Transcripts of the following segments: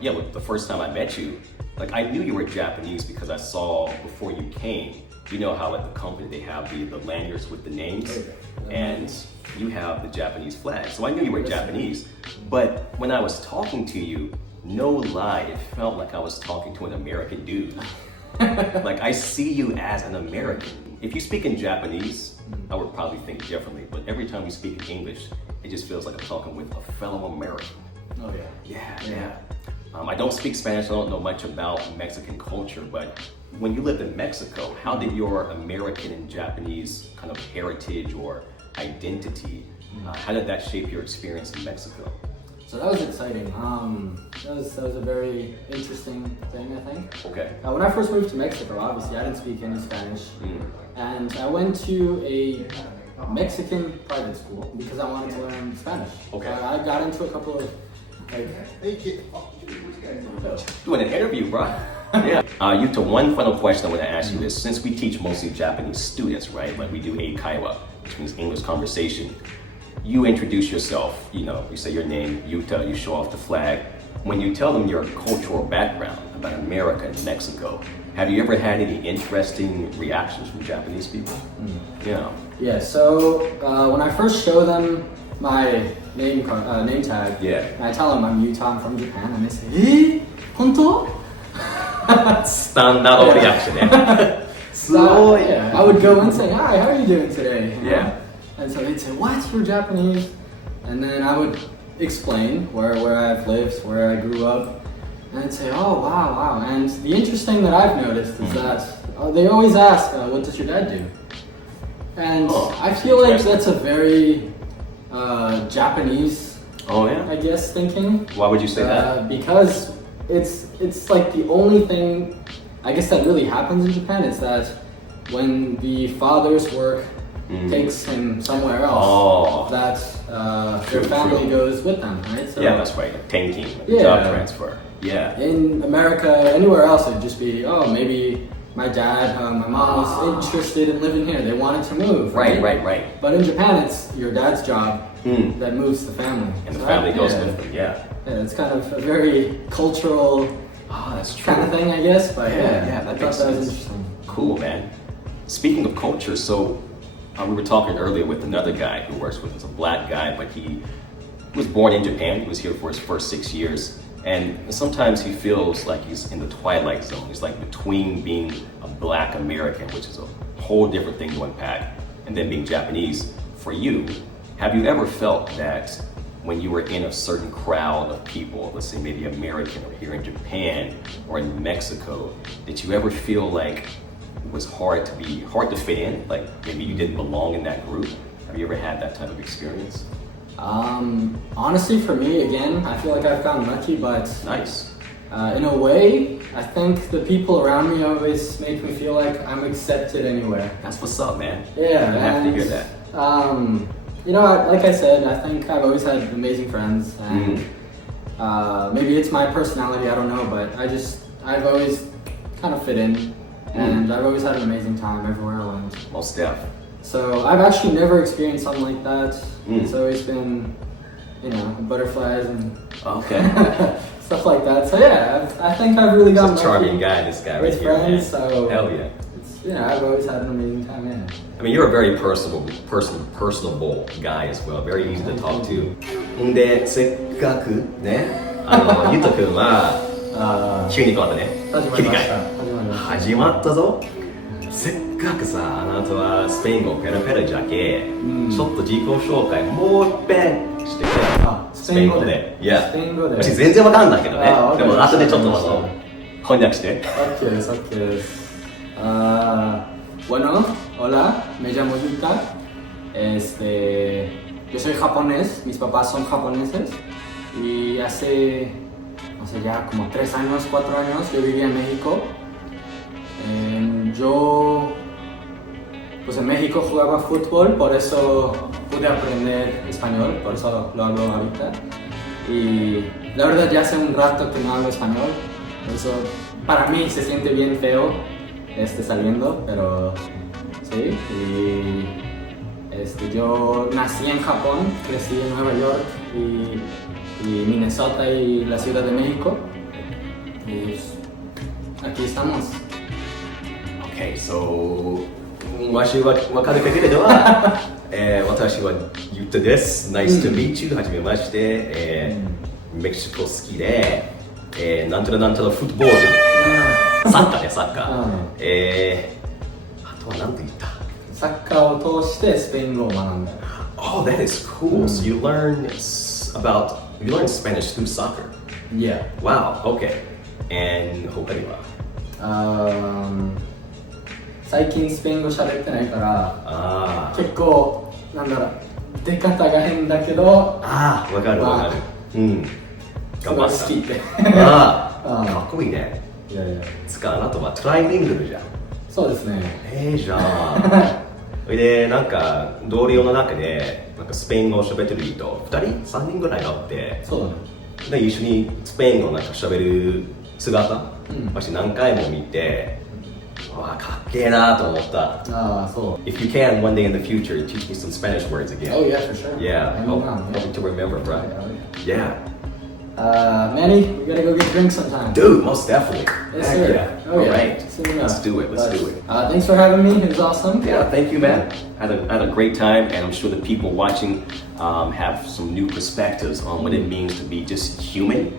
yeah, with the first time I met you, like I knew you were Japanese because I saw before you came, you know how at the company they have the lanyards with the names, and you have the Japanese flag. So I knew you were Japanese, but when I was talking to you, no lie, it felt like I was talking to an American dude. Like I see you as an American. If you speak in Japanese, I would probably think differently, but every time you speak in English, it just feels like I'm talking with a fellow American. Oh yeah. I don't speak Spanish, I don't know much about Mexican culture, but when you lived in Mexico, how did your American and Japanese kind of heritage or identity, how did that shape your experience in Mexico? So that was exciting. That was a very interesting thing, I think. Okay. When I first moved to Mexico, obviously I didn't speak any Spanish, and I went to a Mexican private school because I wanted to learn Spanish. Okay. I got into a couple of Doing an interview, bro. Yeah. Yuta, one final question I want to ask you is, since we teach mostly Japanese students, right? Like we do eikaiwa, which means English conversation. You introduce yourself, you know, you say your name, Yuta, you show off the flag. When you tell them your cultural background about America and Mexico, have you ever had any interesting reactions from Japanese people? Yeah, so when I first show them my name tag, and I tell them I'm Yuta, I'm from Japan, and they say, honto? Standard reaction. I would go and say, hi, how are you doing today? You know? Yeah. And so they'd say, what, you're Japanese? And then I would explain where I've lived, where I grew up, and I'd say, oh, wow. And the interesting that I've noticed is that they always ask, what does your dad do? And I feel like that's a very Japanese, I guess, thinking. Why would you say that? Because it's like the only thing, I guess, that really happens in Japan is that when the father's work takes him somewhere else, that their family goes with them, right? So, yeah, that's right, like tanking, job transfer. Yeah. In America, anywhere else, it'd just be, maybe my dad, my mom was interested in living here. They wanted to move. Right. But in Japan, it's your dad's job that moves the family. And the family goes with them, yeah. It's kind of a very cultural that's true. kind of thing, I guess. But that makes sense. Was interesting. Cool, man. Speaking of culture, so we were talking earlier with another guy who works with us, a black guy, but he was born in Japan. He was here for his first 6 years. And sometimes he feels like he's in the twilight zone. He's like between being a black American, which is a whole different thing to unpack, and then being Japanese. For you, have you ever felt that when you were in a certain crowd of people, let's say maybe American or here in Japan or in Mexico, did you ever feel like it was hard to fit in? Like maybe you didn't belong in that group? Have you ever had that type of experience? Honestly, for me, again, I feel like I've gotten lucky, but nice. In a way, I think the people around me always make me feel like I'm accepted anywhere. That's what's up, man. Yeah, I have to hear that. Like I said, I think I've always had amazing friends, and maybe it's my personality, I don't know, but I've always kind of fit in, and I've always had an amazing time everywhere I went. Most def. So I've actually never experienced something like that. It's always been, butterflies and stuff like that. So yeah, I think I've really gotten a charming guy, this guy right here, man. So hell yeah. I've always had an amazing time, yeah. I mean, you're a very personable guy as well. Very easy to talk to. んで、せっかくね、ゆうたくんは急に変わったね。切り替え。始まったぞ。せっかくさ、あなたはスペイン語ペラペラじゃけ、ちょっと自己紹介もう一遍してくれ。スペイン語で。いや、私全然わかんないけどね。でも後でちょっと翻訳して。OK です。Bueno, hola, me llamo Yuta. Yo soy japonés, mis papás son japoneses y hace, no sé, ya como 3 años, 4 años yo vivía en México. Yo, pues en México jugaba fútbol, por eso pude aprender español, por eso lo hablo ahorita. Y la verdad ya hace un rato que no hablo español, por eso para mí se siente bien feo saliendo, pero sí. Y yo nací en Japón, crecí en Nueva York y Minnesota y la Ciudad de México. Y aquí estamos. Okay, so わしはわかる限りでは、私はユタです。Nice to meet you. はじめまして。メキシコ好きで、なんとかなんとかフットボール。サッカーね、サッカー。あとは何て言った？サッカーを通してスペイン語を学んだ。Oh, that is cool. So you learn Spanish through soccer. Yeah. Wow. Okay. And 他には？最近スペイン語喋ってないから結構なんだろう出方が変だけどわかるわかるすごい好きってかっこいいねいやつかあなたはトライリングルじゃんそうですねじゃあそれでなんか同僚の中でなんかスペイン語を喋ってる人2人3人ぐらいがおってそうだねで一緒にスペイン語をなんか喋る姿私何回も見てかっけえなと思った。そう。If you can, one day in the future, teach me some Spanish words again. Oh yeah, for sure. Yeah, help me to remember, bro. Yeah. Manny, we gotta go get drinks sometime. Dude, most definitely. Yes, sir. Yeah. All right. Let's do it. Thanks for having me. It was awesome. Yeah, thank you, man. I had a great time, and I'm sure the people watching have some new perspectives on what it means to be just human.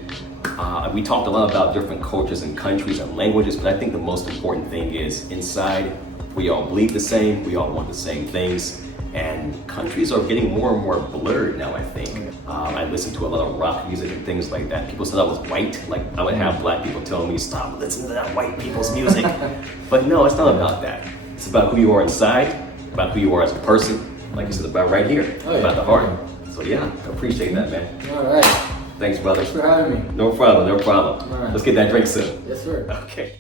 We talked a lot about different cultures and countries and languages, but I think the most important thing is inside, we all believe the same, we all want the same things, and countries are getting more and more blurred now, I think. I listen to a lot of rock music and things like that. People said I was white, like I would have black people tell me, stop listening to that white people's music. But no, it's not about that. It's about who you are inside, about who you are as a person, like you said, about right here, about the heart. So yeah, I appreciate that, man. All right. Thanks, brother. Thanks for having me. No problem, no problem. All right. Let's get that drink soon. Yes, sir. Okay.